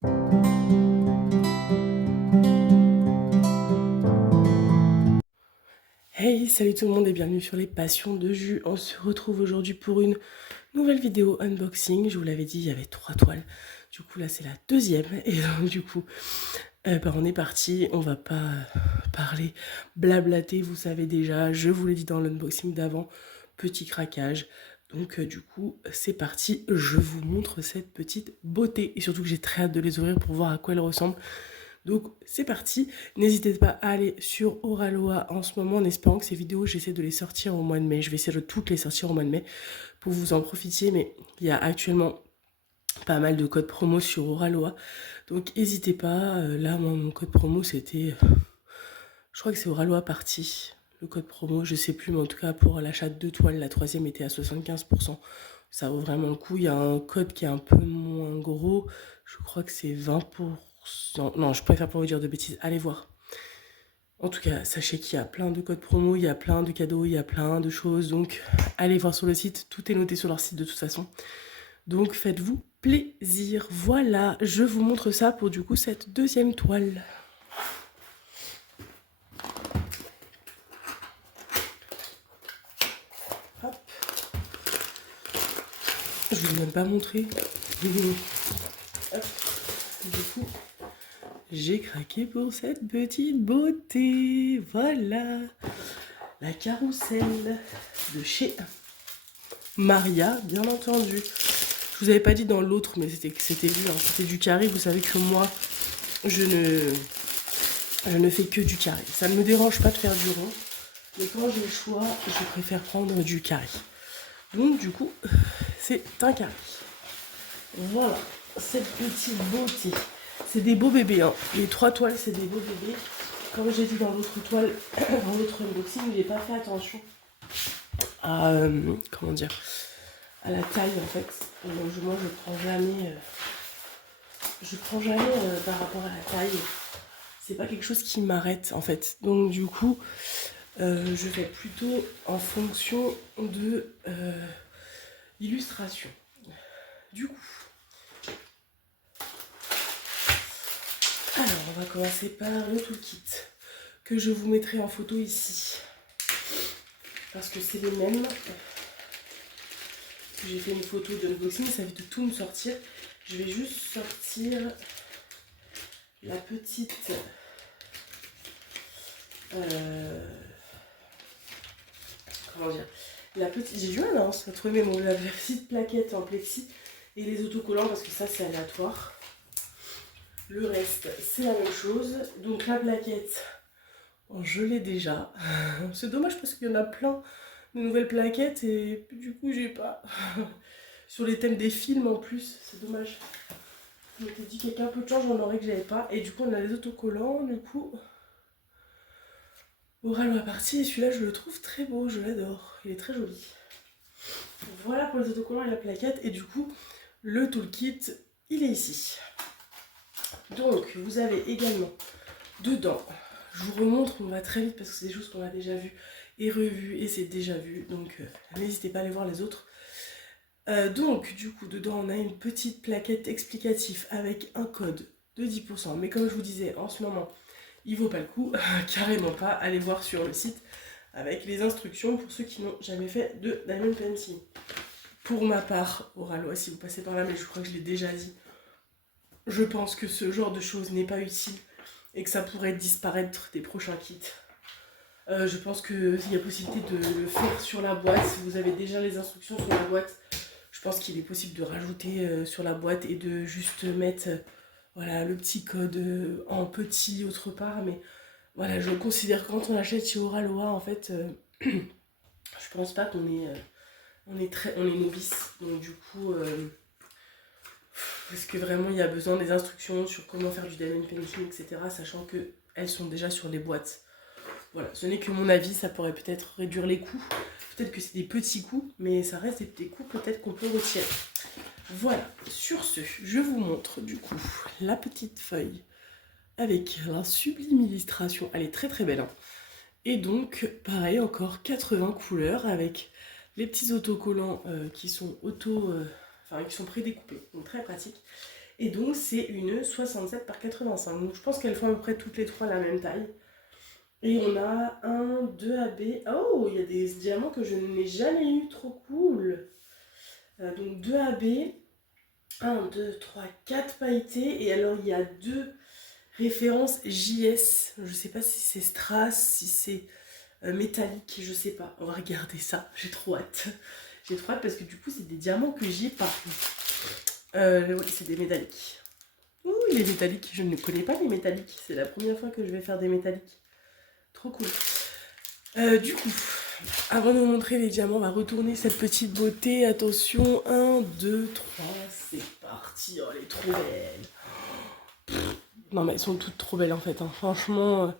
Hey, salut tout le monde et bienvenue sur les Passions de Jus. On se retrouve aujourd'hui pour une nouvelle vidéo unboxing. Je vous l'avais dit, il y avait 3 toiles. Du coup, là, c'est la deuxième. Et donc, du coup, on est parti. On va pas parler, blablater, vous savez déjà. Je vous l'ai dit dans l'unboxing d'avant. Petit craquage. Donc, du coup, c'est parti. Je vous montre cette petite beauté. Et surtout que j'ai très hâte de les ouvrir pour voir à quoi elles ressemblent. Donc c'est parti, n'hésitez pas à aller sur Oraloa en ce moment en espérant que ces vidéos, j'essaie de les sortir au mois de mai. Je vais essayer de toutes les sortir au mois de mai pour vous en profiter, mais il y a actuellement pas mal de codes promo sur Oraloa. Donc n'hésitez pas, là mon code promo c'était, je crois que c'est Oraloa partie, le code promo, je sais plus, mais en tout cas pour l'achat de 2 toiles, la troisième était à 75%. Ça vaut vraiment le coup, il y a un code qui est un peu moins gros, je crois que c'est 20%. Non, je préfère pas vous dire de bêtises, allez voir. En tout cas, sachez qu'il y a plein de codes promo, il y a plein de cadeaux, il y a plein de choses. Donc, allez voir sur le site. Tout est noté sur leur site de toute façon. Donc, faites-vous plaisir. Voilà, je vous montre ça pour du coup cette deuxième toile. Hop. Je ne vous ai même pas montré. Hop. Du coup, j'ai craqué pour cette petite beauté. Voilà. La carrousel de chez Maria, bien entendu. Je vous avais pas dit dans l'autre, mais c'était lui, hein. C'était du carré. Vous savez que moi, je ne fais que du carré. Ça ne me dérange pas de faire du rond, mais quand j'ai le choix, je préfère prendre du carré. Donc du coup, c'est un carré. Voilà, cette petite beauté. C'est des beaux bébés, hein. Les 3 toiles, c'est des beaux bébés. Comme j'ai dit dans l'autre toile, dans l'autre unboxing, j'ai pas fait attention à comment dire, à la taille en fait. Moi, je prends jamais par rapport à la taille. C'est pas quelque chose qui m'arrête en fait. Donc du coup, je fais plutôt en fonction de l'illustration. Du coup, alors on va commencer par le toolkit que je vous mettrai en photo ici. Parce que c'est les mêmes. J'ai fait une photo d'unboxing, ça évite de tout me sortir. Je vais juste sortir la petite... comment dire, la petite, j'ai du mal à trouver mes mots, la petite plaquette en plexi et les autocollants parce que ça c'est aléatoire. Le reste c'est la même chose. Donc la plaquette, je l'ai déjà. C'est dommage parce qu'il y en a plein de nouvelles plaquettes et du coup j'ai pas. Sur les thèmes des films en plus, c'est dommage. Je m'étais dit qu'avec un peu de chance j'en aurais que j'avais pas. Et du coup on a les autocollants, du coup. Oral ma partie et celui-là je le trouve très beau, je l'adore. Il est très joli. Voilà pour les autocollants et la plaquette. Et du coup, le toolkit, il est ici. Donc, vous avez également dedans, je vous remontre, on va très vite parce que c'est des choses qu'on a déjà vues et revues et c'est déjà vu. Donc, n'hésitez pas à aller voir les autres. Donc, du coup, dedans, on a une petite plaquette explicative avec un code de 10%. Mais comme je vous disais, en ce moment, il vaut pas le coup, carrément pas. Allez voir sur le site avec les instructions pour ceux qui n'ont jamais fait de diamond painting. Pour ma part, Oraloa, si vous passez par là, mais je crois que je l'ai déjà dit, je pense que ce genre de choses n'est pas utile et que ça pourrait disparaître des prochains kits. Je pense qu'il y a possibilité de le faire sur la boîte. Si vous avez déjà les instructions sur la boîte, je pense qu'il est possible de rajouter sur la boîte et de juste mettre voilà, le petit code en petit autre part. Mais voilà, je considère que quand on achète chez Oraloa, en fait, je pense pas qu'on est... on est novice, donc du coup, est-ce que vraiment il y a besoin des instructions sur comment faire du diamond painting, etc., sachant qu'elles sont déjà sur les boîtes. Voilà, ce n'est que mon avis, ça pourrait peut-être réduire les coûts. Peut-être que c'est des petits coûts, mais ça reste des coûts peut-être qu'on peut retirer. Voilà, sur ce, je vous montre du coup la petite feuille avec la sublime illustration. Elle est très très belle, hein. Et donc, pareil, encore 80 couleurs avec les petits autocollants qui sont qui sont prédécoupés, donc très pratique. Et donc c'est une 67 par 85. Donc je pense qu'elles font à peu près toutes les trois la même taille. Et on a un 2 AB. Oh, il y a des diamants que je n'ai jamais eu, trop cool. Donc 2 AB, 1, 2, 3, 4 pailletés. Et alors il y a deux références JS. Je sais pas si c'est strass, si c'est métallique, je sais pas. On va regarder ça, j'ai trop hâte. J'ai trop hâte parce que du coup c'est des diamants que j'ai pas. Oui, c'est des métalliques. Ouh, les métalliques, je ne connais pas les métalliques. C'est la première fois que je vais faire des métalliques. Trop cool. Du coup, avant de vous montrer les diamants, on va retourner cette petite beauté. Attention, 1, 2, 3, c'est parti. Oh, elle est trop belle. Non, mais elles sont toutes trop belles en fait. Hein. Franchement,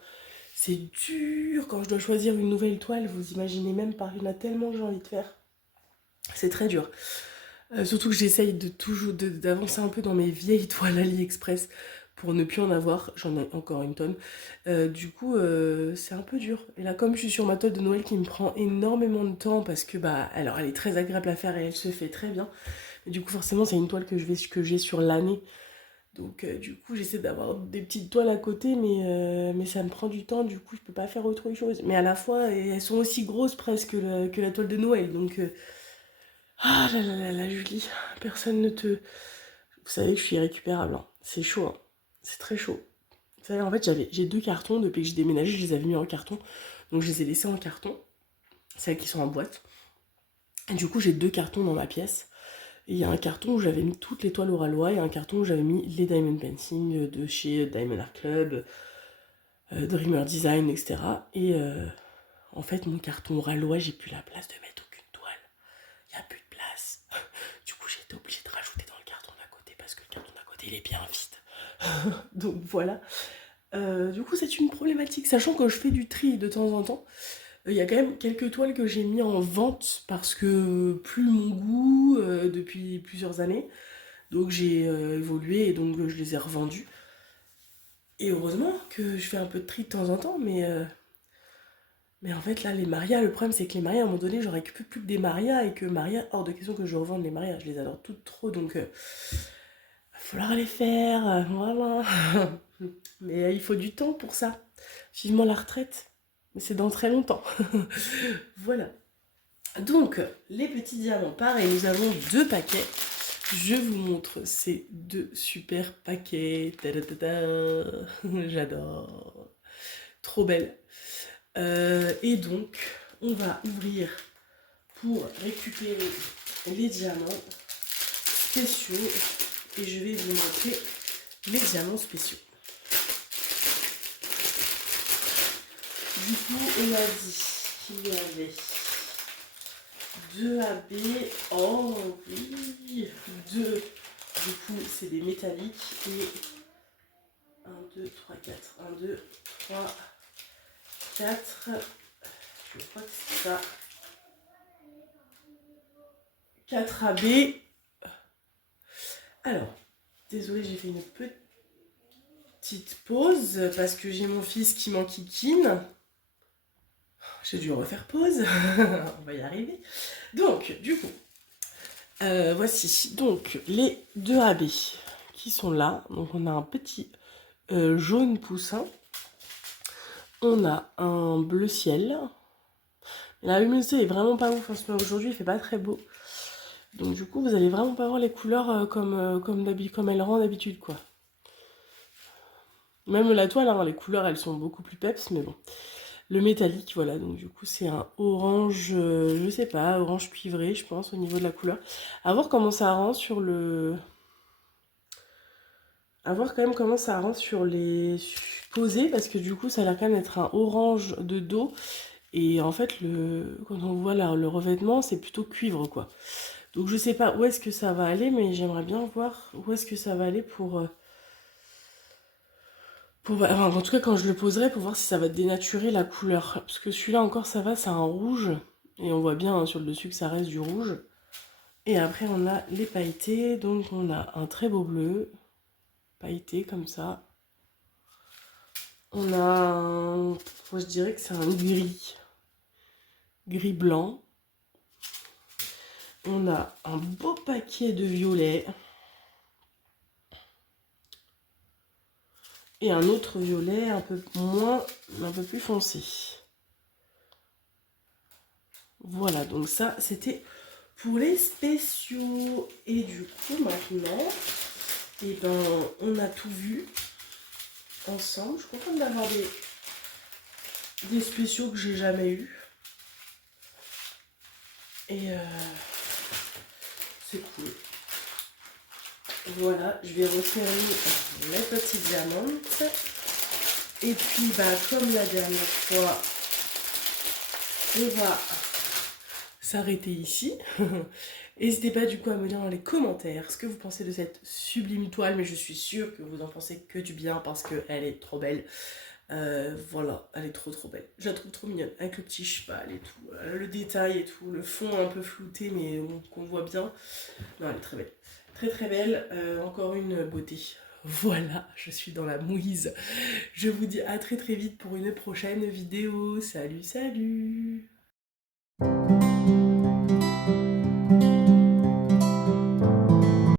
c'est dur quand je dois choisir une nouvelle toile. Vous imaginez même pas, il y en a tellement que j'ai envie de faire. C'est très dur. Surtout que j'essaye de toujours d'avancer un peu dans mes vieilles toiles AliExpress pour ne plus en avoir. J'en ai encore une tonne. Du coup, c'est un peu dur. Et là, comme je suis sur ma toile de Noël qui me prend énormément de temps parce que, bah, alors elle est très agréable à faire et elle se fait très bien. Mais du coup, forcément, c'est une toile que j'ai sur l'année. Donc, du coup, j'essaie d'avoir des petites toiles à côté, mais ça me prend du temps. Du coup, je peux pas faire autre chose. Mais à la fois, elles sont aussi grosses presque que la toile de Noël. Donc, ah là là là là, Julie, personne ne te... Vous savez que je suis irrécupérable, hein. C'est chaud, hein. C'est très chaud. Vous savez, en fait, j'ai deux cartons, depuis que j'ai déménagé, je les avais mis en carton. Donc je les ai laissés en carton, celles qui sont en boîte. Et du coup, j'ai deux cartons dans ma pièce. Et il y a un carton où j'avais mis toutes les toiles Oralois et un carton où j'avais mis les Diamond Painting de chez Diamond Art Club, Dreamer Design, etc. Et en fait, mon carton Oralois, j'ai plus la place de mettre aucune toile. Il n'y a plus de place. Du coup, j'ai été obligée de rajouter dans le carton d'à côté parce que le carton d'à côté, il est bien vide. Donc voilà. Du coup, c'est une problématique, sachant que je fais du tri de temps en temps. Il y a quand même quelques toiles que j'ai mis en vente parce que plus mon goût depuis plusieurs années. Donc j'ai évolué et donc je les ai revendues. Et heureusement que je fais un peu de tri de temps en temps, mais en fait là, les Marias, le problème c'est que les Marias, à un moment donné, j'aurais plus que des Marias et que Maria, hors de question que je revende les Marias, je les adore toutes trop, donc va falloir les faire, voilà. Mais il faut du temps pour ça. Vivement la retraite, mais c'est dans très longtemps. Voilà. Donc, les petits diamants, pareil, nous avons deux paquets. Je vous montre ces deux super paquets. J'adore. Trop belle. Et donc, on va ouvrir pour récupérer les diamants spéciaux. Et je vais vous montrer les diamants spéciaux. Du coup, on a dit qu'il y avait 2 AB. Oh oui, 2. Du coup, c'est des métalliques. Et 1, 2, 3, 4. 1, 2, 3, 4. Je crois que c'est ça. 4 AB. Alors, désolée, j'ai fait une petite pause parce que j'ai mon fils qui m'enquiquine. J'ai dû refaire pause. On va y arriver. Donc, du coup, voici donc les deux AB qui sont là. Donc, on a un petit jaune poussin. On a un bleu ciel. La luminosité est vraiment pas ouf. Aujourd'hui, il fait pas très beau. Donc, du coup, vous allez vraiment pas voir les couleurs comme elles rendent d'habitude, quoi. Même la toile, hein, les couleurs, elles sont beaucoup plus peps, mais bon. Le métallique, voilà, donc du coup c'est un orange, je sais pas, orange cuivré, je pense, au niveau de la couleur. À voir comment ça rend sur le... À voir quand même comment ça rend sur les posés, parce que du coup ça a l'air quand même d'être un orange de dos. Et en fait, quand on voit là, le revêtement, c'est plutôt cuivre, quoi. Donc je sais pas où est-ce que ça va aller, mais j'aimerais bien voir où est-ce que ça va aller enfin, en tout cas, quand je le poserai, pour voir si ça va dénaturer la couleur. Parce que celui-là encore, ça va, c'est un rouge. Et on voit bien hein, sur le dessus que ça reste du rouge. Et après, on a les pailletés. Donc, on a un très beau bleu. Pailleté, comme ça. On a moi, je dirais que c'est un gris. Gris blanc. On a un beau paquet de violet. Et un autre violet un peu plus foncé. Voilà, donc ça, c'était pour les spéciaux. Et du coup, maintenant, eh ben, on a tout vu ensemble. Je suis contente d'avoir des spéciaux que j'ai jamais eu. Et c'est cool. Voilà, je vais refermer mes petites diamantes. Et puis, bah, comme la dernière fois, on va s'arrêter ici. N'hésitez pas du coup à me dire dans les commentaires ce que vous pensez de cette sublime toile, mais je suis sûre que vous en pensez que du bien parce qu'elle est trop belle. Voilà, elle est trop belle. Je la trouve trop mignonne, avec le petit cheval et tout, le détail et tout, le fond un peu flouté mais qu'on voit bien. Non, elle est très belle. Très belle, encore une beauté. Voilà, je suis dans la mouise. Je vous dis à très vite pour une prochaine vidéo. Salut, salut!